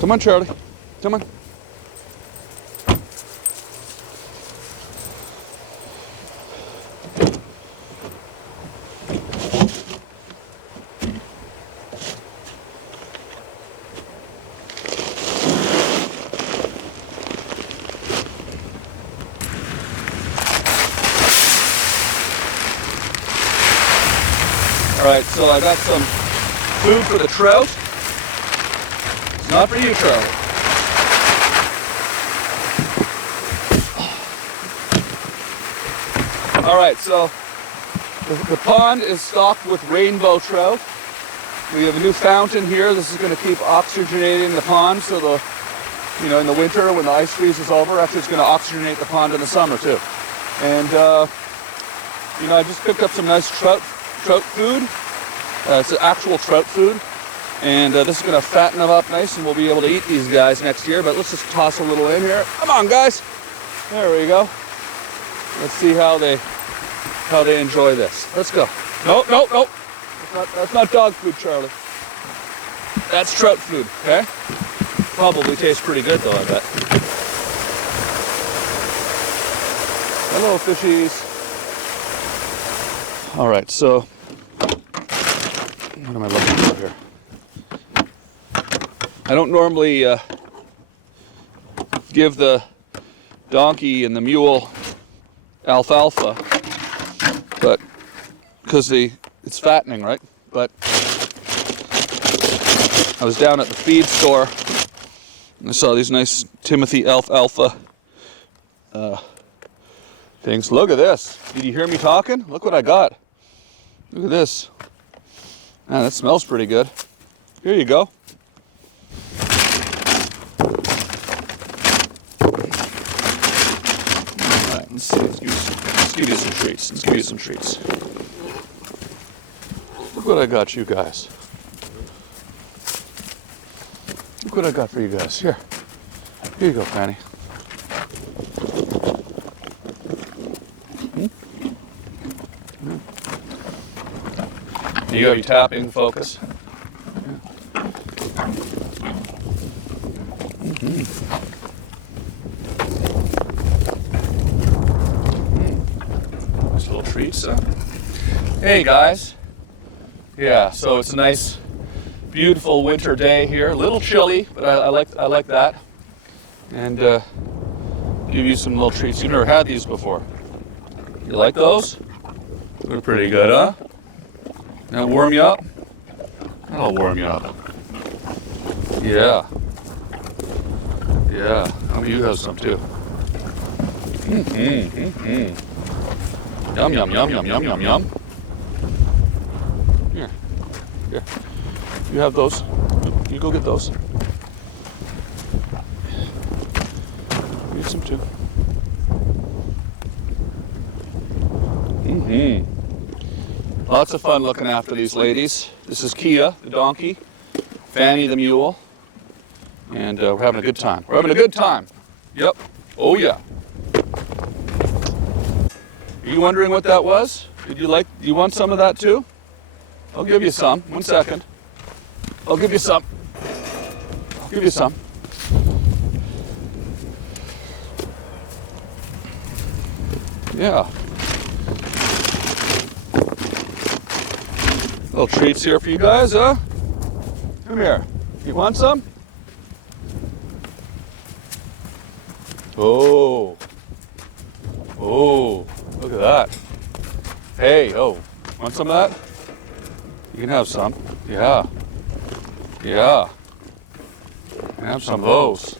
Come on, Charlie. Come on. All right, so I got some food for the trout. It's not for you, Charlie. All right, so the pond is stocked with rainbow trout. We have a new fountain here. This is going to keep oxygenating the pond, so in the winter when the ice freeze is over, actually it's going to oxygenate the pond in the summer too. And I just picked up some nice trout food. It's actual trout food, and this is going to fatten them up nice, and we'll be able to eat these guys next year. But let's just toss a little in here. Come on, guys. There we go. Let's see how they enjoy this. Let's go. No. That's not dog food, Charlie. That's trout food. Okay. Probably tastes pretty good though, I bet. Hello, fishies. All right, so what am I looking for here? I don't normally give the donkey and the mule alfalfa, but because it's fattening, right? But I was down at the feed store and I saw these nice Timothy alfalfa things. Look at this. Did you hear me talking? Look what I got. Look at this. Man, that smells pretty good. Here you go. All right, let's see. Let's give you some treats. Let's give you some treats. Look what I got you guys. Look what I got for you guys. Here. Here you go, Fanny. You got your tapping focus. Nice little treats. Hey guys. Yeah, so it's a nice, beautiful winter day here. A little chilly, but I like that. And give you some little treats. You've never had these before. You like those? They're pretty good, huh? That'll warm you up? That'll warm you up. Yeah. Yeah. How about you have some too? Yum, yum, yum, yum, yum, yum, yum. Here. Here. You have those. You go get those. You get some too. Lots of fun looking after these ladies. This is Kia, the donkey, Fanny, the mule, and we're having a good time. We're having a good time. Yep. Oh yeah. Are you wondering what that was? Do you want some of that too? I'll give you some. 1 second. I'll give you some. I'll give you some. Yeah. Little treats here for you guys, huh? Come here. You want some? Oh. Oh. Look at that. Hey, oh. Want some of that? You can have some. Yeah. Yeah. You can have some of those.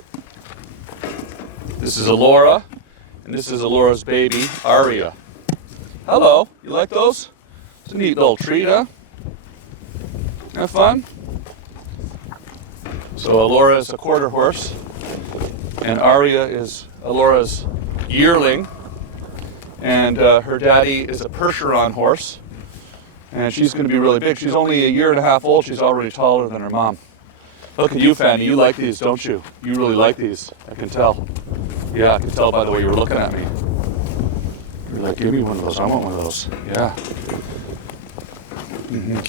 This is Alora, and this is Alora's baby, Aria. Hello. You like those? It's a neat little treat, huh? Have fun? So Alora is a quarter horse, and Aria is Alora's yearling, and her daddy is a Percheron horse, and she's going to be really big. She's only 1.5 years old. She's already taller than her mom. Look at you, Fanny. You like these, don't you? You really like these. I can tell. Yeah, I can tell by the way you were looking at me. You're like, give me one of those. I want one of those. Yeah.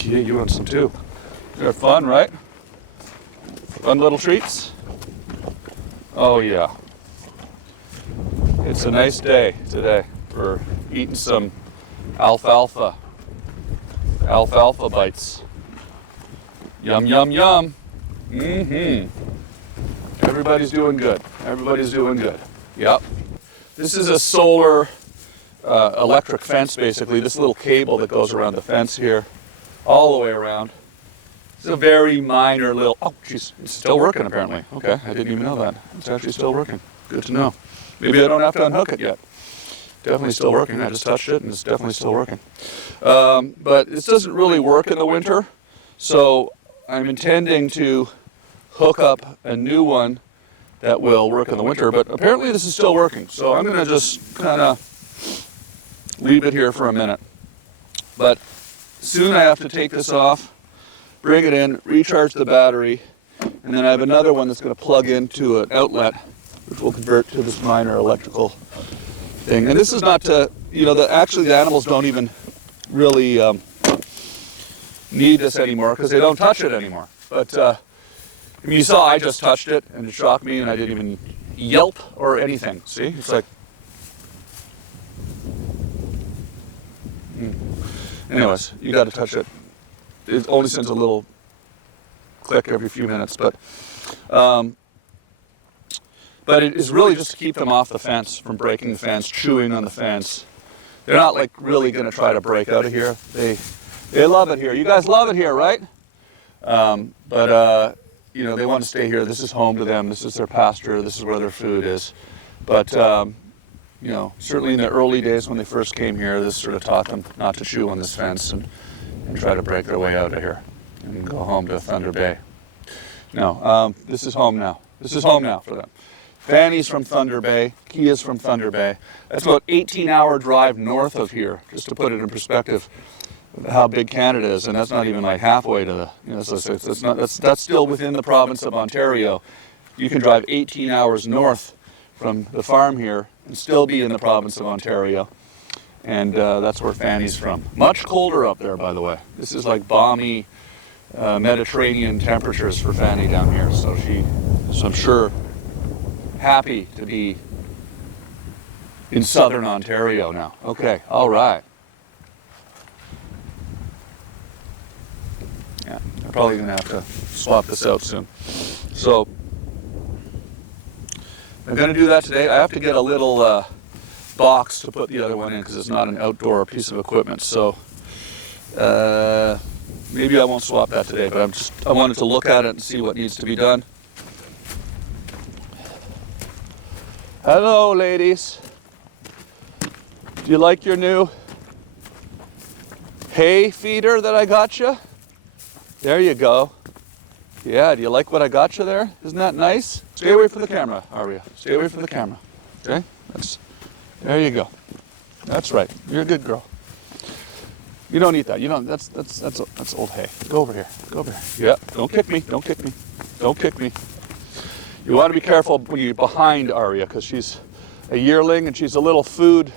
Yeah, you want some too. They're fun, right? Fun little treats. Oh yeah. It's a nice day today for eating some alfalfa. Alfalfa bites. Yum, yum, yum. Mm-hmm. Everybody's doing good. Everybody's doing good. Yep. This is a solar electric fence, basically. This little cable that goes around the fence here, all the way around. It's a very minor little, oh, geez, it's still working apparently. Okay, I didn't even know that. It's actually still working. Good to know. Maybe I don't have to unhook it yet. Definitely still working. I just touched it and it's definitely still working. But this doesn't really work in the winter, so I'm intending to hook up a new one that will work in the winter, but apparently this is still working. So I'm gonna just kind of leave it here for a minute. But soon I have to take this off, bring it in, recharge the battery, and then I have another one that's gonna plug into an outlet, which will convert to this minor electrical thing. And this is not to, you know, actually the animals don't even really need this anymore because they don't touch it anymore. But I mean, you saw I just touched it and it shocked me and I didn't even yelp or anything. See, it's like, anyways, you got to touch it. It only sends a little click every few minutes, but it is really just to keep them off the fence, from breaking the fence, chewing on the fence. They're not like really going to try to break out of here. They love it here. You guys love it here, right? You know, they want to stay here. This is home to them. This is their pasture. This is where their food is. But you know, certainly in the early days when they first came here, this sort of taught them not to chew on this fence and try to break their way out of here and go home to Thunder Bay. No, this is home now. This is home now for them. Fanny's from Thunder Bay, Kia's from Thunder Bay. That's about 18-hour drive north of here, just to put it in perspective how big Canada is, and that's not even like halfway to the, you know, so that's still within the province of Ontario. You can drive 18 hours north from the farm here and still be in the province of Ontario. And that's where Fanny's from. Much colder up there, by the way. This is like balmy Mediterranean temperatures for Fanny down here. So I'm sure happy to be in southern Ontario now. Okay, all right. Yeah, I'm probably gonna have to swap this out soon. So I'm gonna do that today. I have to get a little box to put the other one in because it's not an outdoor piece of equipment. So maybe I won't swap that today, but I wanted to look at it and see what needs to be done. Hello, ladies. Do you like your new hay feeder that I got you? There you go. Yeah, do you like what I got you there? Isn't that nice? Stay away from the camera, Aria. Stay away from the camera. Okay? There you go. That's right. You're a good girl. You don't eat that. You don't. That's old hay. Go over here. Go over here. Yeah. Don't kick me. Don't kick me. Don't kick me. You want to be careful when you're behind Aria because she's a yearling and she's a little food,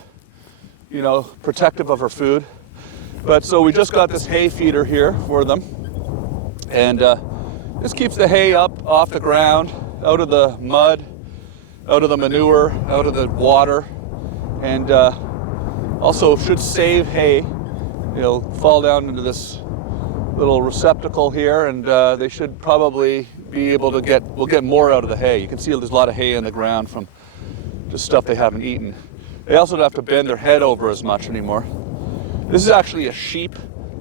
you know, protective of her food. But so we just got this hay feeder here for them. And this keeps the hay up off the ground, out of the mud, out of the manure, out of the water. And also should save hay. It'll fall down into this little receptacle here, and they should probably be able to we'll get more out of the hay. You can see there's a lot of hay in the ground from just stuff they haven't eaten. They also don't have to bend their head over as much anymore. This is actually a sheep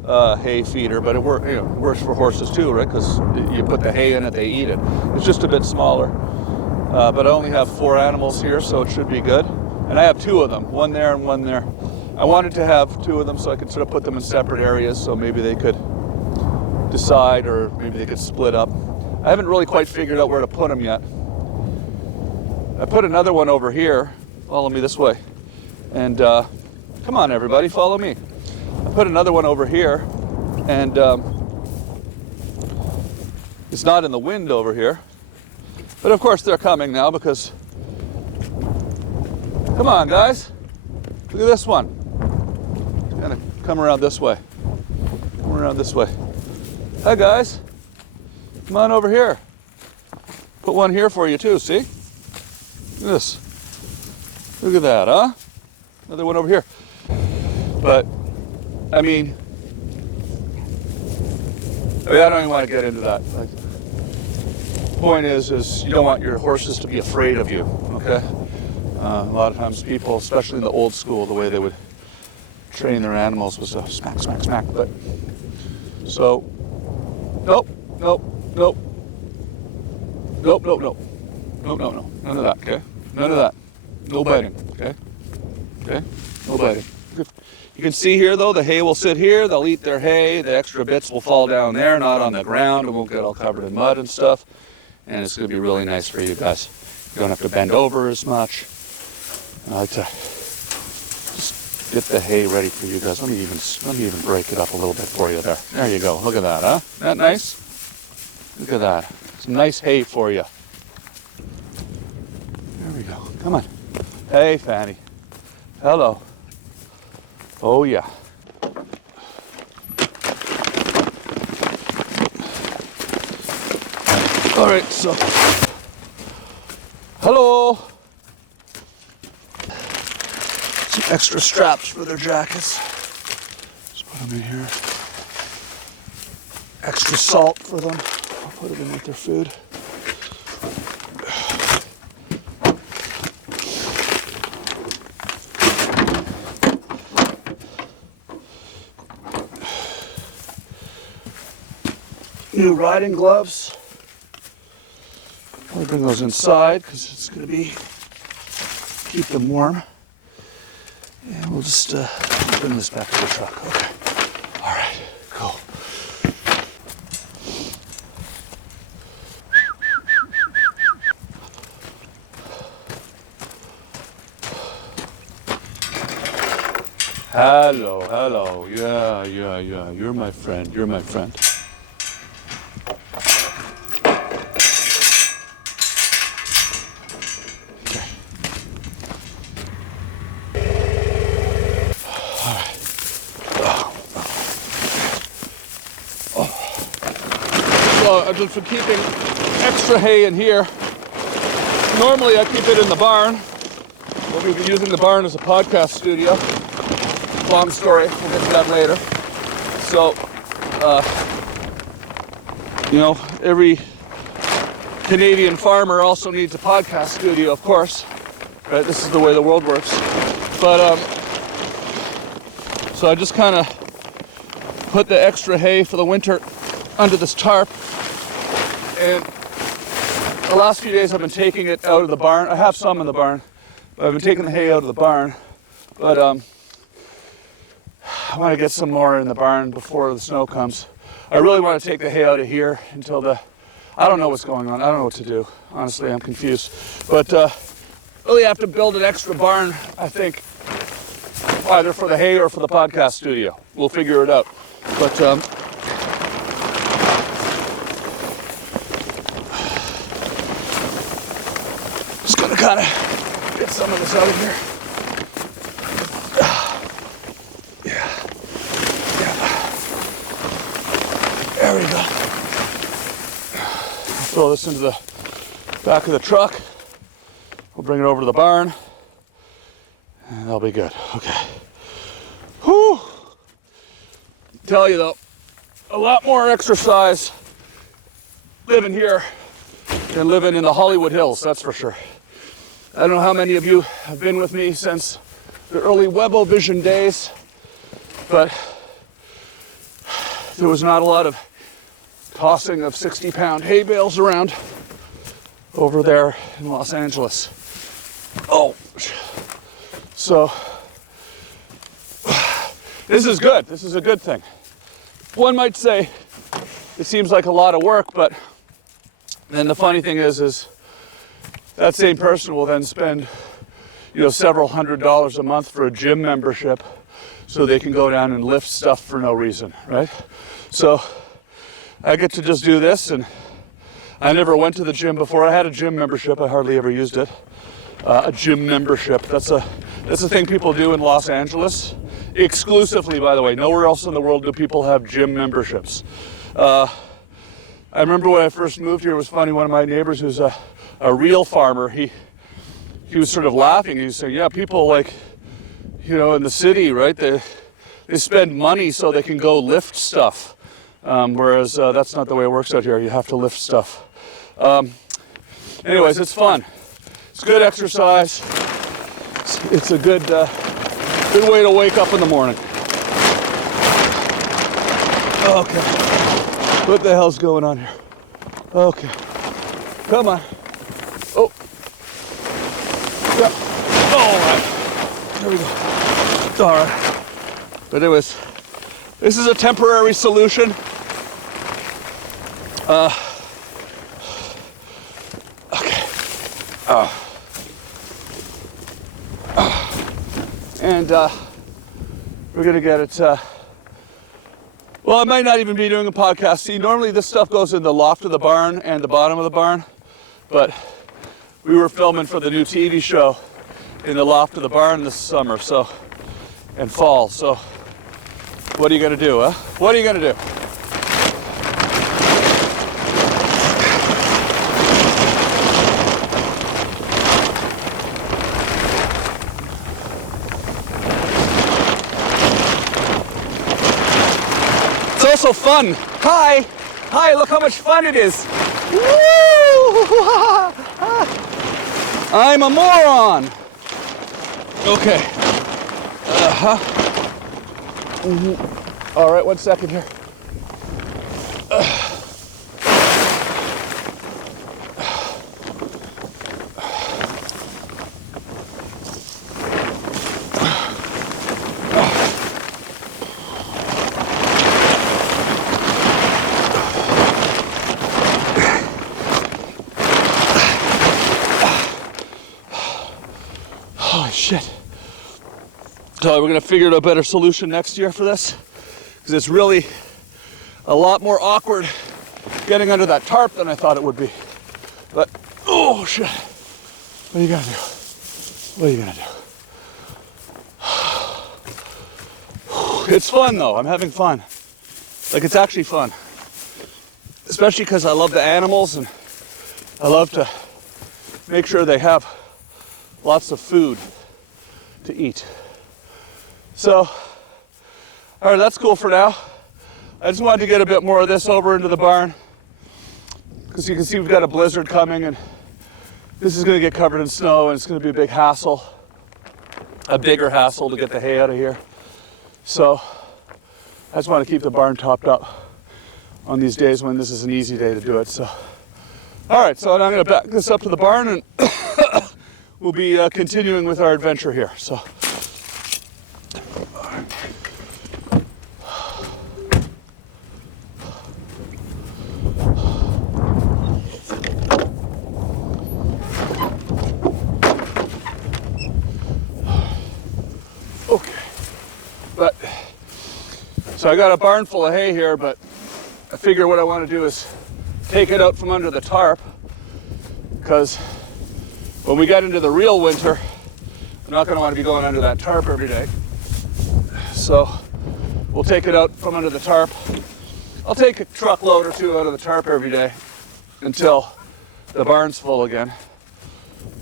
hay feeder, but it works for horses too, right? Because you put the hay in it, they eat it. It's just a bit smaller. But I only have 4 animals here, so it should be good. And I have 2 of them, one there and one there. I wanted to have 2 of them so I could sort of put them in separate areas so maybe they could decide or maybe they could split up. I haven't really quite figured out where to put them yet. I put another one over here. Follow me this way. And come on, everybody, follow me. I put another one over here, and it's not in the wind over here. But of course they're coming now because, come on guys, look at this one. It's gonna come around this way. Come around this way. Hi guys, come on over here. Put one here for you too, see? at this. Look at that, huh? Another one over here. But, I mean, I don't even want to get into that. Like, the point is you don't want your horses to be afraid of you, okay? A lot of times people, especially in the old school, the way they would train their animals was smack, smack, smack. But, so, nope. Nope, none of that, okay? None of that. No biting, okay? Okay? No biting. Good. You can see here, though, the hay will sit here. They'll eat their hay. The extra bits will fall down there, not on the ground. It won't get all covered in mud and stuff. And it's going to be really nice for you guys. You don't have to bend over as much. I like to just get the hay ready for you guys. Let me even break it up a little bit for you there. There you go. Look at that, huh? Isn't that nice? Look at that. Some nice hay for you. There we go. Come on. Hey, Fanny. Hello. Oh, yeah. All right, so. Hello. Some extra straps for their jackets. Just put them in here. Extra salt for them. I'll put it in with their food. New riding gloves. I'll bring those inside because it's going to be keep them warm. And we'll just bring this back to the truck. Okay. All right. Cool. Hello. Yeah. You're my friend. I've just been keeping extra hay in here. Normally I keep it in the barn, but we've been using the barn as a podcast studio. Long story, we'll get to that later. So, every Canadian farmer also needs a podcast studio, of course. Right? This is the way the world works. But, so I just kind of put the extra hay for the winter under this tarp. And the last few days I've been taking it out of the barn. I have some in the barn, but I've been taking the hay out of the barn. But I want to get some more in the barn before the snow comes. I really want to take the hay out of here until I don't know what's going on. I don't know what to do. Honestly, I'm confused. But really have to build an extra barn, I think, either for the hay or for the podcast studio. We'll figure it out. But just gonna kind of get some of this out of here. Yeah. There we go. I'll throw this into the back of the truck. We'll bring it over to the barn, and that'll be good. Okay. Whew. Tell you though, a lot more exercise living here than living in the Hollywood Hills, that's for sure. I don't know how many of you have been with me since the early Webovision days, but there was not a lot of tossing of 60-pound hay bales around over there in Los Angeles. Oh, so this is good. This is a good thing. One might say it seems like a lot of work, but then the funny thing is that same person will then spend, several $100s a month for a gym membership so they can go down and lift stuff for no reason, right? So I get to just do this, and I never went to the gym before. I had a gym membership. I hardly ever used it. A gym membership. That's a thing people do in Los Angeles. Exclusively, by the way. Nowhere else in the world do people have gym memberships. I remember when I first moved here, it was funny, one of my neighbors who's a real farmer, he he was sort of laughing. He was saying, yeah, people like, you know, in the city, right, they spend money so they can go lift stuff. Whereas that's not the way it works out here. You have to lift stuff. Anyways, it's fun. It's good exercise. It's a good way to wake up in the morning. Okay. What the hell's going on here? Okay. Come on. Oh. Yeah. All right. There we go. All right. But anyways, this is a temporary solution. Okay. And we're gonna get it. Well, I might not even be doing a podcast. See, normally this stuff goes in the loft of the barn and the bottom of the barn, but we were filming for the new TV show in the loft of the barn this summer, so, and fall. So, what are you gonna do, huh? What are you gonna do? It's also fun. Hi, look how much fun it is. Woo! I'm a moron. Okay. All right, 1 second here. Holy shit. So we're gonna figure out a better solution next year for this, because it's really a lot more awkward getting under that tarp than I thought it would be. But, oh shit. What are you gonna do? What are you gonna do? It's fun though, I'm having fun. Like, it's actually fun. Especially because I love the animals and I love to make sure they have lots of food to eat. So, all right, that's cool for now. I just wanted to get a bit more of this over into the barn, because you can see we've got a blizzard coming and this is going to get covered in snow and it's going to be a big hassle, a bigger hassle to get the hay out of here. So I just want to keep the barn topped up on these days when this is an easy day to do it. So, all right, so I'm going to back this up to the barn and we'll be continuing with our adventure here. So. So I got a barn full of hay here, but I figure what I want to do is take it out from under the tarp, because when we get into the real winter, I'm not going to want to be going under that tarp every day. So we'll take it out from under the tarp. I'll take a truckload or two out of the tarp every day until the barn's full again.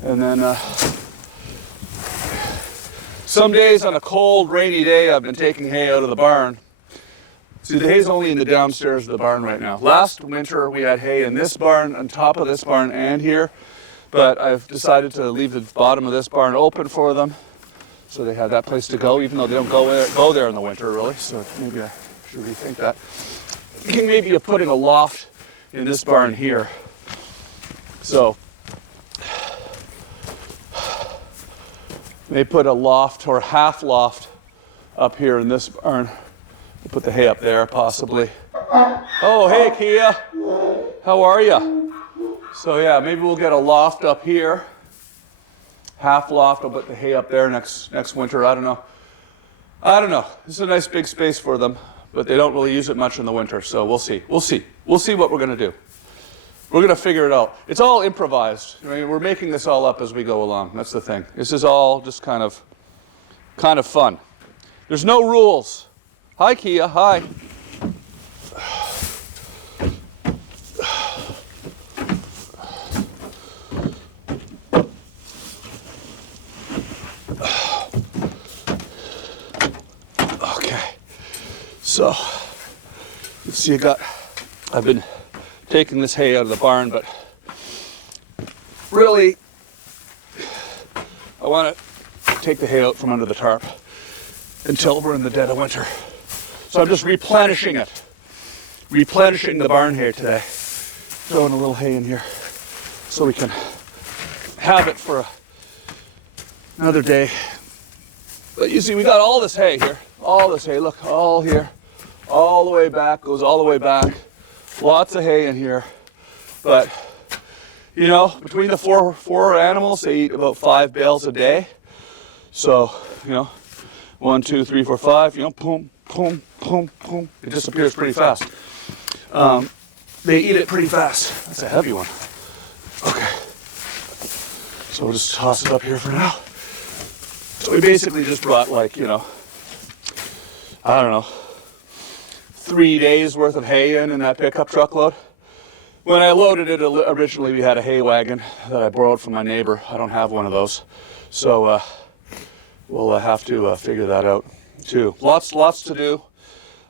And then some days on a cold, rainy day, I've been taking hay out of the barn. See, the hay's only in the downstairs of the barn right now. Last winter, we had hay in this barn, on top of this barn, and here. But I've decided to leave the bottom of this barn open for them, so they have that place to go, even though they don't go there in the winter, really. So maybe I should rethink that. Maybe putting a loft in this barn here. So they put a loft or half loft up here in this barn. We'll put the hay up there, possibly. Oh, hey, Kia. How are you? So yeah, maybe we'll get a loft up here. Half loft. I'll put the hay up there next winter. I don't know. This is a nice big space for them, but they don't really use it much in the winter. So we'll see. We'll see what we're gonna do. We're gonna figure it out. It's all improvised. I mean, we're making this all up as we go along. That's the thing. This is all just kind of fun. There's no rules. Hi, Kia. Hi. So, you see I've been taking this hay out of the barn, but really, I want to take the hay out from under the tarp until we're in the dead of winter. So I'm just replenishing it. Replenishing the barn hay today. Throwing a little hay in here so we can have it for another day. But you see, we got all this hay here. All this hay, look, all here. All the way back, goes all the way back. Lots of hay in here. But, you know, between the four animals, they eat about 5 bales a day. So, you know, 1, 2, 3, 4, 5, you know, boom, boom, boom, boom. It disappears pretty fast. They eat it pretty fast. That's a heavy one. Okay. So we'll just toss it up here for now. So we basically just brought, like, you know, I don't know, 3 days worth of hay in that pickup truckload. When I loaded it, originally we had a hay wagon that I borrowed from my neighbor. I don't have one of those. So we'll have to figure that out too. Lots to do.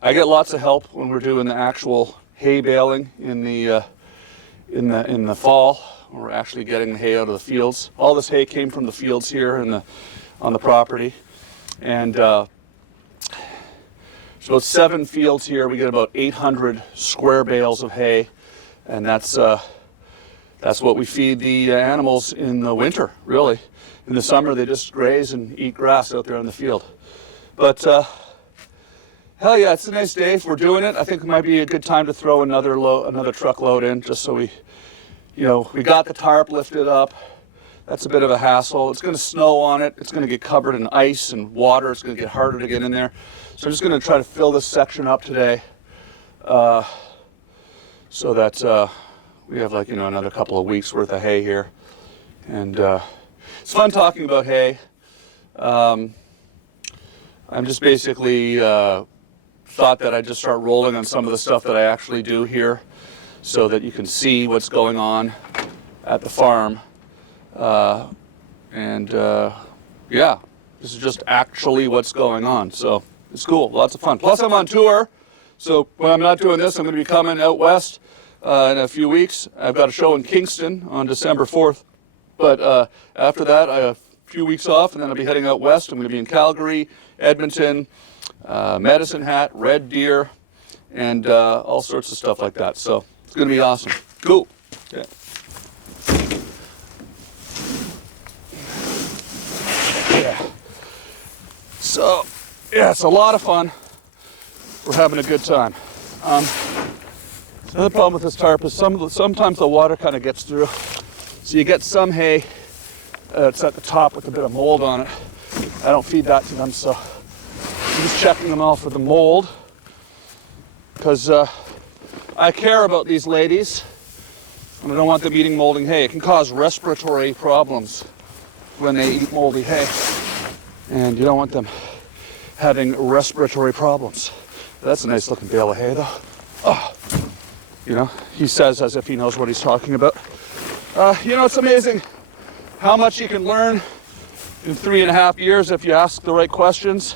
I get lots of help when we're doing the actual hay baling in the fall. We're actually getting the hay out of the fields. All this hay came from the fields here on the property, and there's about 7 fields here. We get about 800 square bales of hay, and that's what we feed the animals in the winter. Really, in the summer they just graze and eat grass out there in the field. But hell yeah, it's a nice day. If we're doing it, I think it might be a good time to throw another truckload in, just so we got the tarp lifted up. That's a bit of a hassle. It's going to snow on it. It's going to get covered in ice and water. It's going to get harder to get in there. So I'm just going to try to fill this section up today, so that we have, like, you know, another couple of weeks worth of hay here. And it's fun talking about hay. I'm just basically thought that I'd just start rolling on some of the stuff that I actually do here, so that you can see what's going on at the farm. Yeah, this is just actually what's going on. So it's cool, lots of fun. Plus I'm on tour, so when I'm not doing this, I'm going to be coming out west in a few weeks. I've got a show in Kingston on December 4th, but after that I have a few weeks off, and then I'll be heading out west. I'm going to be in Calgary, Edmonton, Medicine Hat, Red Deer, and all sorts of stuff like that. So it's going to be awesome. Cool. Yeah. So, yeah, it's a lot of fun. We're having a good time. The other problem with this tarp is sometimes the water kind of gets through. So you get some hay it's at the top with a bit of mold on it. I don't feed that to them, so I'm just checking them all for the mold, because I care about these ladies, and I don't want them eating molding hay. It can cause respiratory problems when they eat moldy hay, and you don't want them having respiratory problems. That's a nice looking bale of hay, though. Oh, you know, he says as if he knows what he's talking about. You know, it's amazing how much you can learn in 3.5 years if you ask the right questions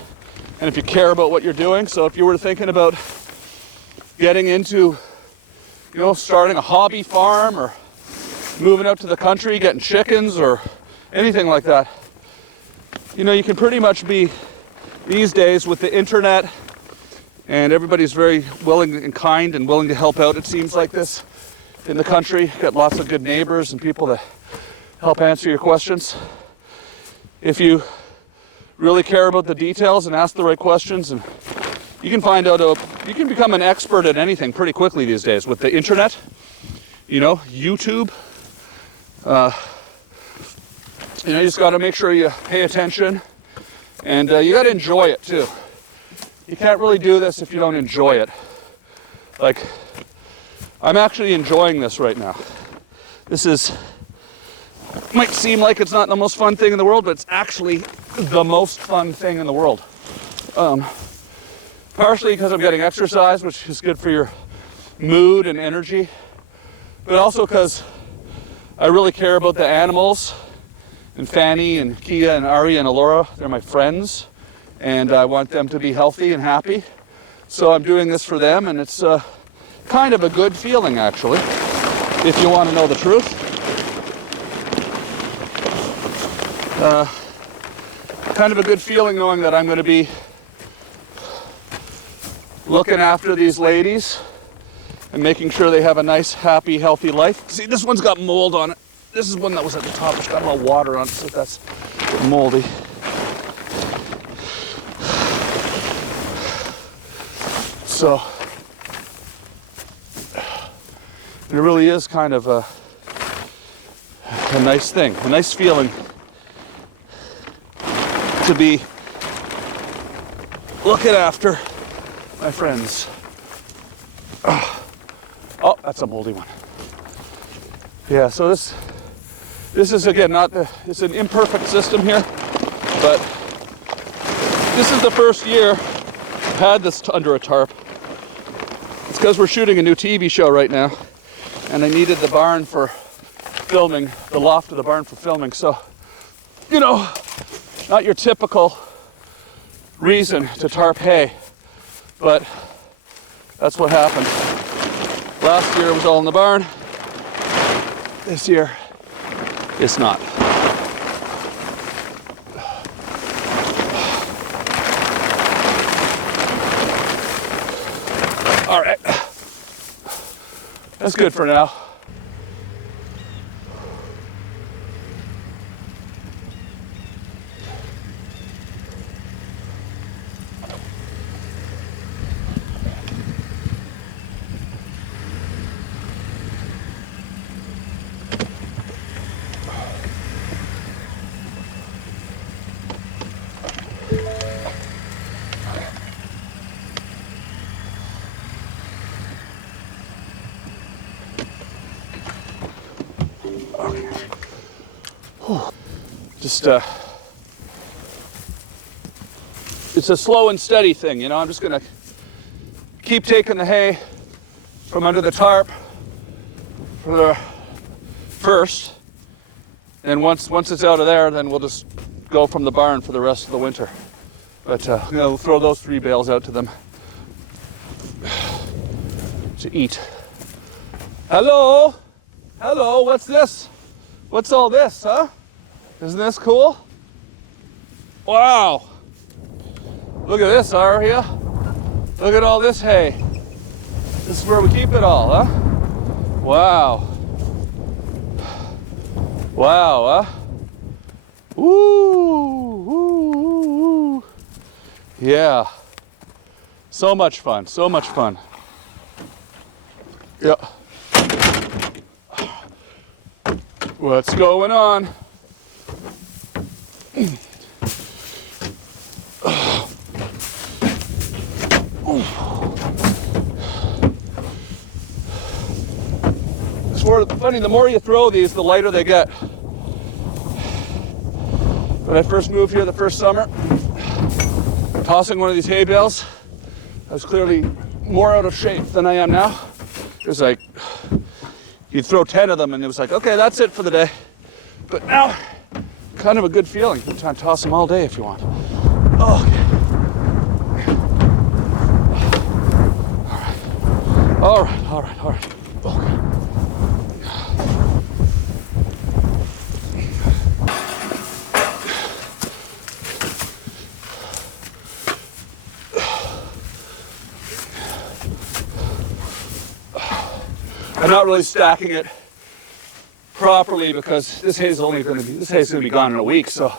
and if you care about what you're doing. So if you were thinking about getting into, you know, starting a hobby farm or moving out to the country, getting chickens or anything like that, you know, you can pretty much be, these days with the internet, and everybody's very willing and kind and willing to help out, it seems like this in the country. Got lots of good neighbors and people that help answer your questions. If you really care about the details and ask the right questions, and you can find out, you can become an expert at anything pretty quickly these days with the internet, you know, YouTube. You know, you just got to make sure you pay attention, and you got to enjoy it too. You can't really do this if you don't enjoy it. Like, I'm actually enjoying this right now. This might seem like it's not the most fun thing in the world, but it's actually the most fun thing in the world. Partially because I'm getting exercise, which is good for your mood and energy, but also because I really care about the animals, and Fanny and Kia and Ari and Alora. They're my friends, and I want them to be healthy and happy. So I'm doing this for them, and it's kind of a good feeling, actually, if you want to know the truth. Kind of a good feeling knowing that I'm going to be looking after these ladies and making sure they have a nice, happy, healthy life. See, this one's got mold on it. This is one that was at the top. It's got a little water on it, so that's moldy. So it really is kind of a nice thing, a nice feeling to be looking after my friends. Oh, that's a moldy one. Yeah, so this is again it's an imperfect system here, but this is the first year I've had this under a tarp. It's because we're shooting a new TV show right now, and I needed the barn for filming, the loft of the barn for filming. So, you know, not your typical reason to tarp hay, but that's what happened. Last year it was all in the barn. This year, it's not. All right, that's good for now. Just it's a slow and steady thing, you know. I'm just gonna keep taking the hay from under the tarp for the first, and once it's out of there, then we'll just go from the barn for the rest of the winter. But I'm gonna throw those 3 bales out to them to eat. Hello, what's this? What's all this, huh? Isn't this cool? Wow. Look at this, Aria. Look at all this hay. This is where we keep it all, huh? Wow. Wow, huh? Woo, woo, woo. Yeah. So much fun, so much fun. Yeah. What's going on? Funny, the more you throw these, the lighter they get. When I first moved here the first summer, tossing one of these hay bales, I was clearly more out of shape than I am now. It was like, you'd throw 10 of them and it was like, okay, that's it for the day. But now, kind of a good feeling. You can toss them all day if you want. Oh, okay. All right. Okay. I'm not really stacking it properly because this hay is going to be gone in a week. So,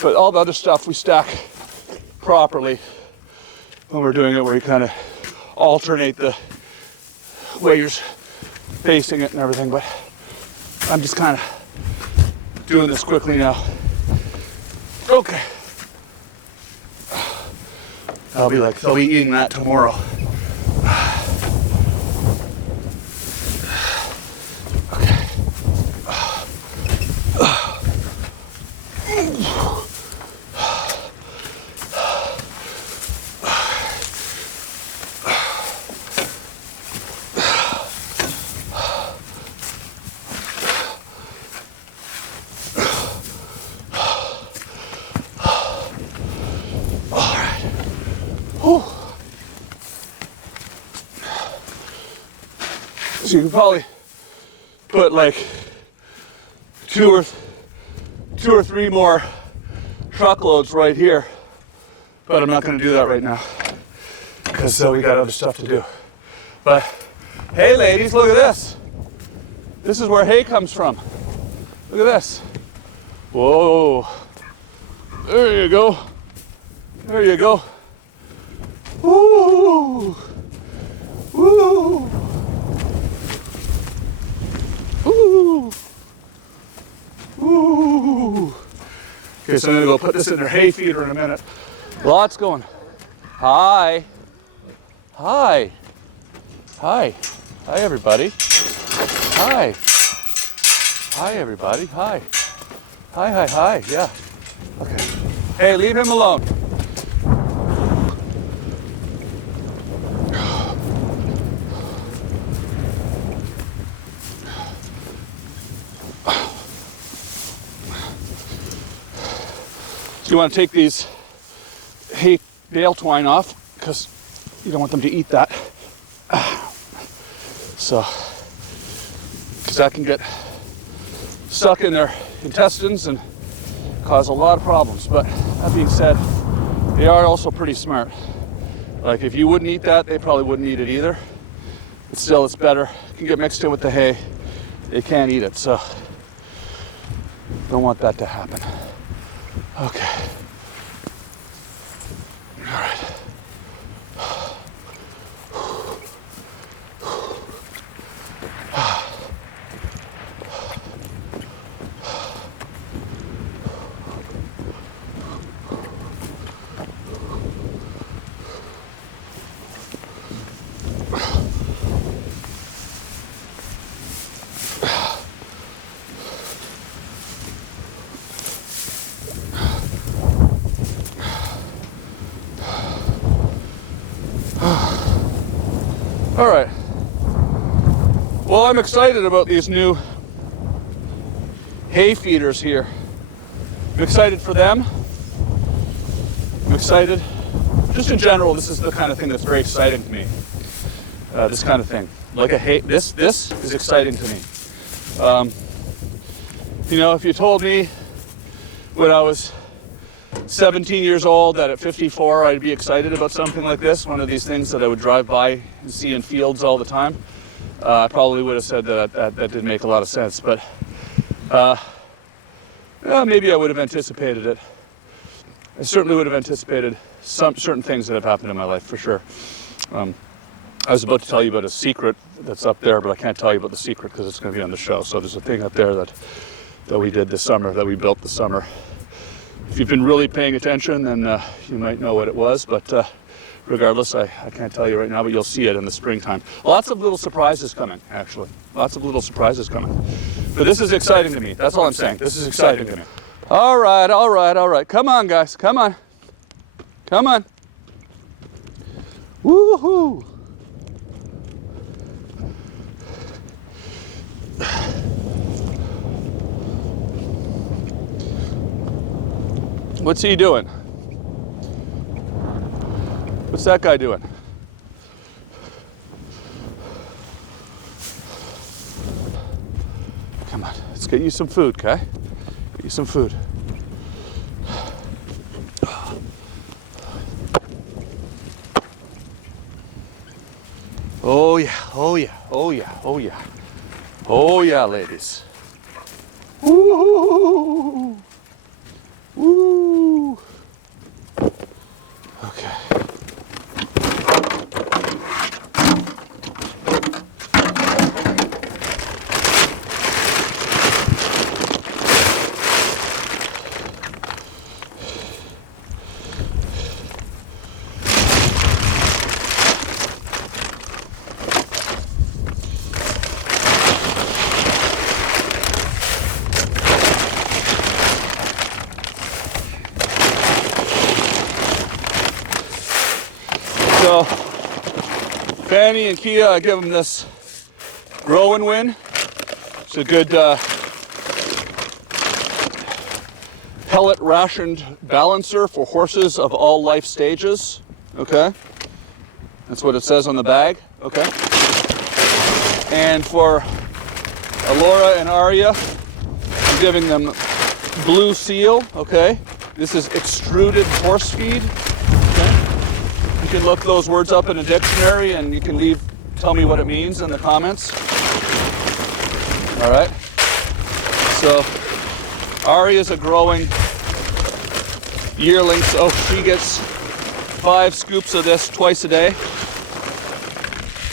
but all the other stuff we stack properly when we're doing it, where you kind of alternate the way you're facing it and everything. But I'm just kind of doing this quickly now. Okay. I'll be eating that tomorrow. So you can probably put like two or three more truckloads right here, but I'm not going to do that right now because we got other stuff to do. But hey, ladies, look at this. This is where hay comes from. Look at this. Whoa. There you go. There you go. Woo. Woo. Woo. Woo. Okay, so I'm gonna go put this in their hay feeder in a minute. Lots going. Hi. Hi. Hi. Hi, everybody. Hi. Hi, everybody. Hi. Hi, hi, hi. Yeah. Okay. Hey, leave him alone. So you want to take these hay bale twine off because you don't want them to eat that. So, because that can get stuck in their intestines and cause a lot of problems. But that being said, they are also pretty smart. Like if you wouldn't eat that, they probably wouldn't eat it either. But still, it's better. It can get mixed in with the hay. They can't eat it, so don't want that to happen. Okay. All right. All right. Well, I'm excited about these new hay feeders here. I'm excited for them. I'm excited. Just in general, this is the kind of thing that's very exciting to me. This kind of thing. Like a hay, this is exciting to me. You know, if you told me when I was 17 years old that at 54 I'd be excited about something like this, one of these things that I would drive by and see in fields all the time, I probably would have said that didn't make a lot of sense. But maybe I would have anticipated it. I certainly would have anticipated some certain things that have happened in my life, for sure. I was about to tell you about a secret that's up there, but I can't tell you about the secret because it's going to be on the show. So there's a thing up there that we did this summer, that we built this summer. If you've been really paying attention, then you might know what it was, but regardless, I can't tell you right now, but you'll see it in the springtime. Lots of little surprises coming, actually. Lots of little surprises coming. But this is exciting to me. That's all I'm saying. This is exciting to me. All right, all right, all right. Come on, guys. Come on. Come on. Woo-hoo. What's he doing? What's that guy doing? Come on, let's get you some food, okay? Get you some food. Oh yeah, oh yeah, oh yeah, oh yeah. Oh yeah, ladies. Woo! Woo! Okay. So, Fanny and Kia, I give them this Rowan Win. It's a good pellet rationed balancer for horses of all life stages. Okay? That's what it says on the bag. Okay? And for Alora and Aria, I'm giving them blue seal, okay? This is extruded horse feed, okay? You can look those words up in a dictionary and you can tell me what it means in the comments. All right? So Aria's a growing yearling, so she gets 5 scoops of this twice a day.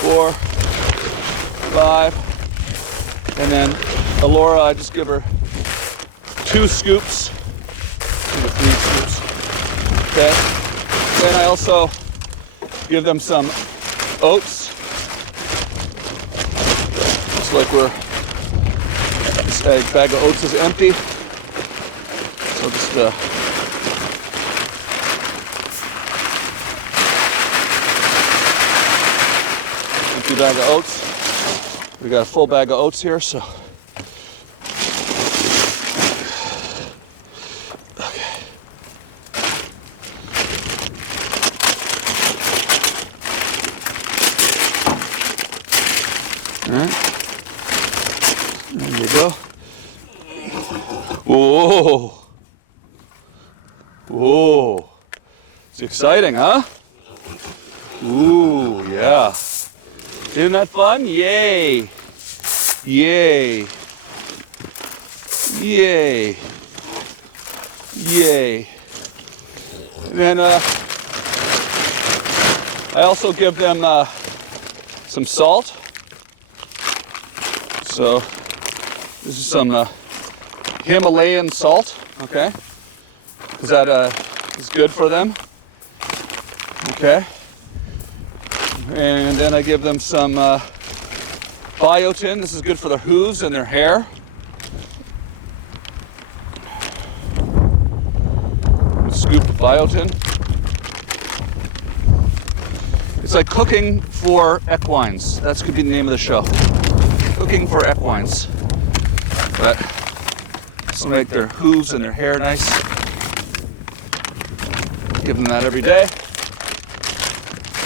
4, 5, and then Alora, I just give her 2 scoops, 2 to 3 scoops, okay? Then I also give them some oats, just like this bag of oats is empty, so just empty bag of oats. We got a full bag of oats here, so. Okay. All right. There you go. Whoa. Whoa. It's exciting, huh? Ooh, yeah. Isn't that fun? Yay! Yay! Yay! Yay! And then I also give them some salt. So this is some Himalayan salt, okay? Because that is good for them. Okay. And then I give them some biotin. This is good for their hooves and their hair. A scoop of biotin. It's like cooking for equines. That could be the name of the show. Cooking for equines. But this will make their hooves and their hair nice. Give them that every day.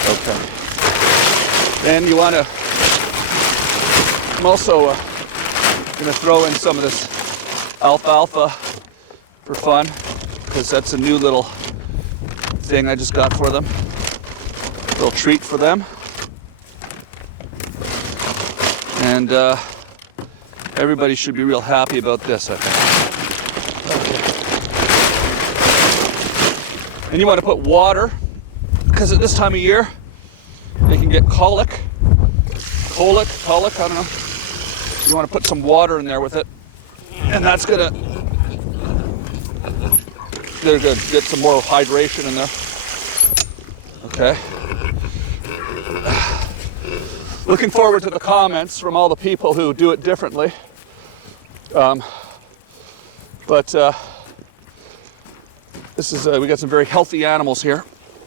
Okay. Then you want to, I'm also going to throw in some of this alfalfa for fun, because that's a new little thing I just got for them. A little treat for them. And everybody should be real happy about this, I think. Okay. And you want to put water, because at this time of year, they can get colic, I don't know. You want to put some water in there with it, and that's gonna, they're gonna get some more hydration in there. Okay. Looking forward to the comments from all the people who do it differently. But this is, we got some very healthy animals here.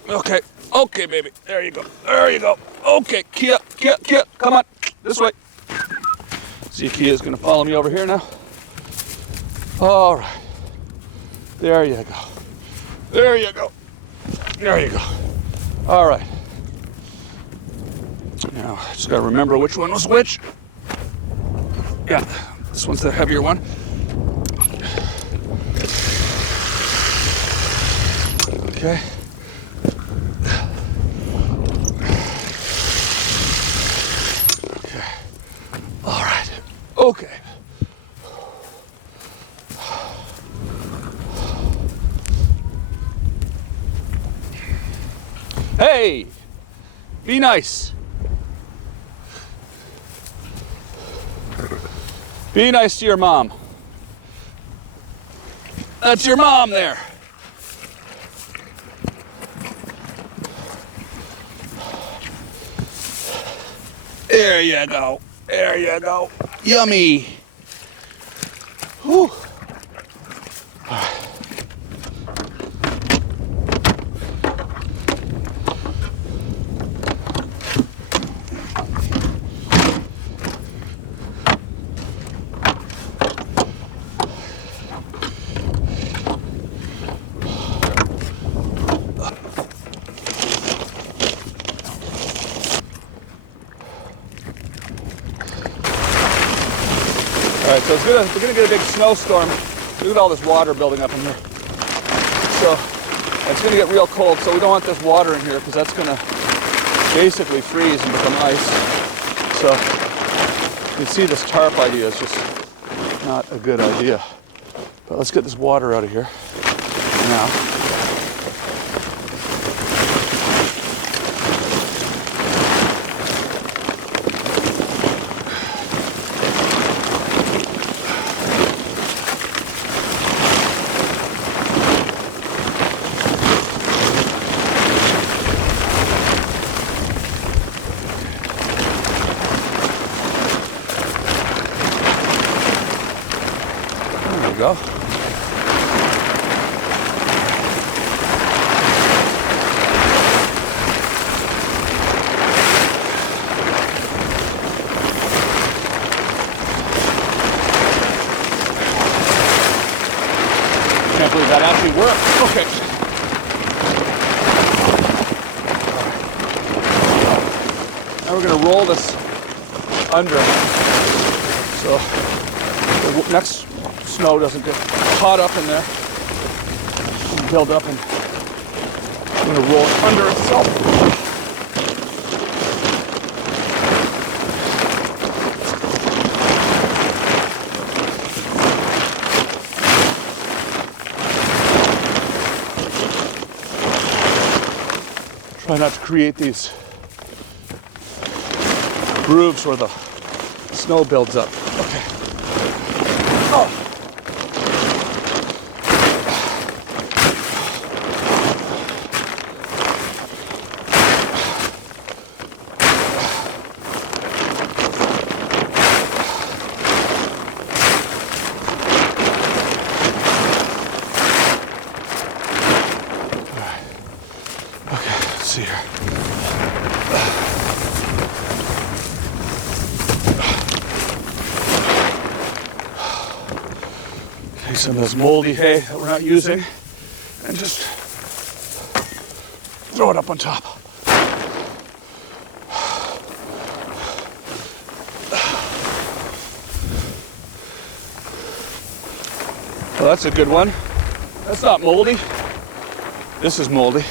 Okay. Okay, baby. There you go. There you go. Okay, Kia, come on. This way. See, Kia's going to follow me over here now. All right. There you go. There you go. There you go. All right. Now, I just got to remember which one was which. Yeah, this one's the heavier one. Okay. All right. Okay. Hey, be nice. Be nice to your mom. That's your mom there. There you go. There you go. Yummy. Whew. All right, so we're gonna get a big snowstorm. Look at all this water building up in here. So it's gonna get real cold, so we don't want this water in here because that's gonna basically freeze and become ice. So you can see this tarp idea is just not a good idea. But let's get this water out of here now. There we go. Can't believe that actually worked. Okay. Now we're going to roll this under so the next snow doesn't get caught up in there and build up, and I'm going to roll it under itself. Try not to create these grooves where the snow builds up. Okay. Oh. See here. Okay, some of this moldy hay that we're not using, and just throw it up on top. Well, that's a good one. That's not moldy. This is moldy.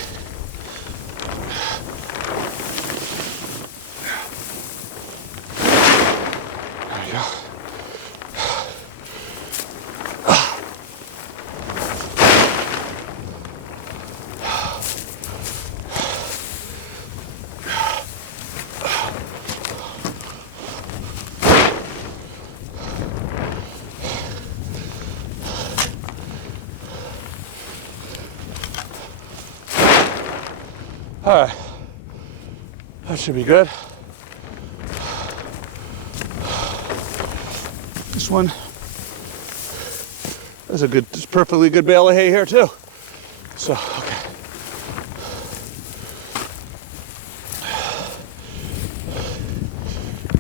All right, that should be good. This one is a good, it's perfectly good bale of hay here too. So, okay.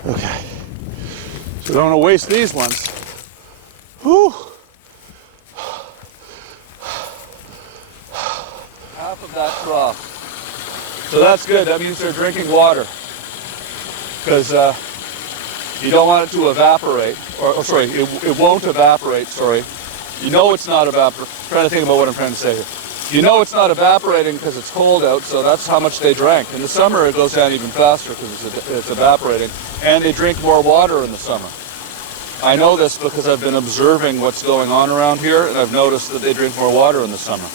Okay, so don't want to waste these ones. Whew. Half of that trough. So that's good. That means they're drinking water, because you don't want it to evaporate. Or sorry, it won't evaporate. Sorry, you know it's not evaporating. Trying to think about what I'm trying to say here. You know it's not evaporating because it's cold out. So that's how much they drank. In the summer, it goes down even faster because it's evaporating, and they drink more water in the summer. I know this because I've been observing what's going on around here, and I've noticed that they drink more water in the summer.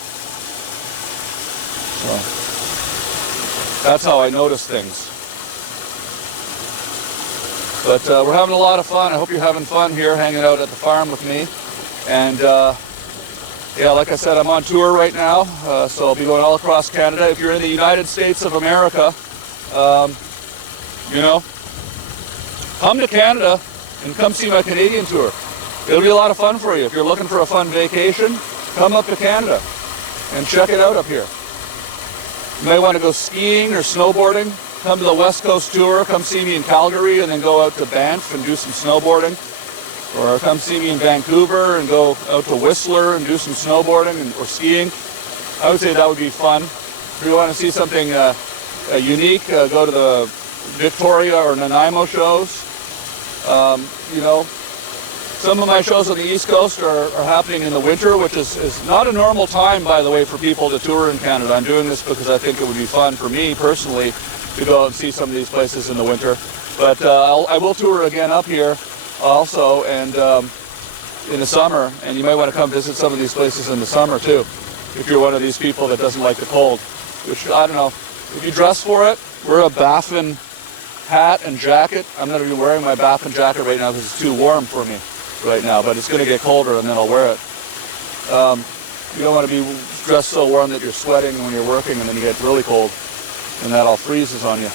So that's how I notice things. But we're having a lot of fun. I hope you're having fun here, hanging out at the farm with me. And yeah, like I said, I'm on tour right now, so I'll be going all across Canada. If you're in the United States of America, you know, come to Canada and come see my Canadian tour. It'll be a lot of fun for you. If you're looking for a fun vacation, come up to Canada and check it out up here. You may want to go skiing or snowboarding. Come to the West Coast tour. Come see me in Calgary and then go out to Banff and do some snowboarding. Or come see me in Vancouver and go out to Whistler and do some snowboarding or skiing. I would say that would be fun. If you want to see something unique, go to the Victoria or Nanaimo shows. You know, Some of my shows on the East Coast are happening in the winter, which is not a normal time, by the way, for people to tour in Canada. I'm doing this because I think it would be fun for me personally to go and see some of these places in the winter. But I will tour again up here also, and in the summer, and you might want to come visit some of these places in the summer too, if you're one of these people that doesn't like the cold, which, I don't know, if you dress for it, wear a Baffin hat and jacket. I'm not even wearing my Baffin jacket right now because it's too warm for me right now, but it's going to get colder and then I'll wear it. You don't want to be dressed so warm that you're sweating when you're working and then you get really cold and that all freezes on you.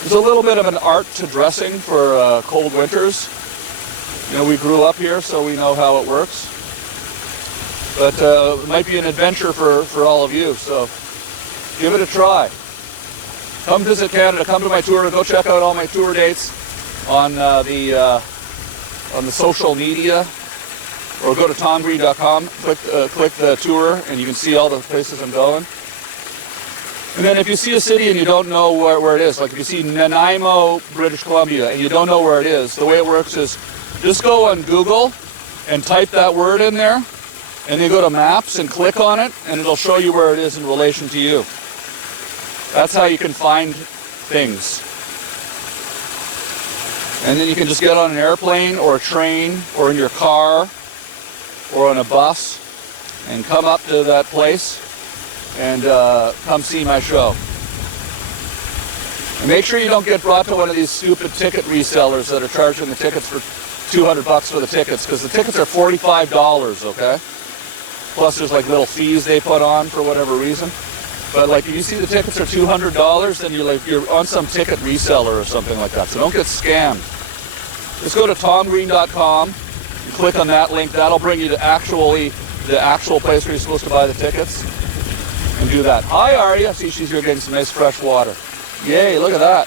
There's a little bit of an art to dressing for cold winters. You know, we grew up here, so we know how it works. But it might be an adventure for all of you, so give it a try. Come visit Canada, come to my tour, go check out all my tour dates on the social media, or go to tomgreen.com, click the tour, and you can see all the places I'm going. And then if you see a city and you don't know where it is, like if you see Nanaimo, British Columbia, and you don't know where it is, the way it works is just go on Google and type that word in there, and then go to Maps and click on it, and it'll show you where it is in relation to you. That's how you can find things. And then you can just get on an airplane or a train or in your car or on a bus and come up to that place and come see my show. And make sure you don't get brought to one of these stupid ticket resellers that are charging the tickets for $200 for the tickets, because the tickets are $45, okay? Plus there's like little fees they put on for whatever reason. But like if you see the tickets are $200, then you're on some ticket reseller or something like that. So don't get scammed. Just go to tomgreen.com and click on that link. That'll bring you to the actual place where you're supposed to buy the tickets. And do that. Hi, Arya. See, she's here getting some nice fresh water. Yay, look at that.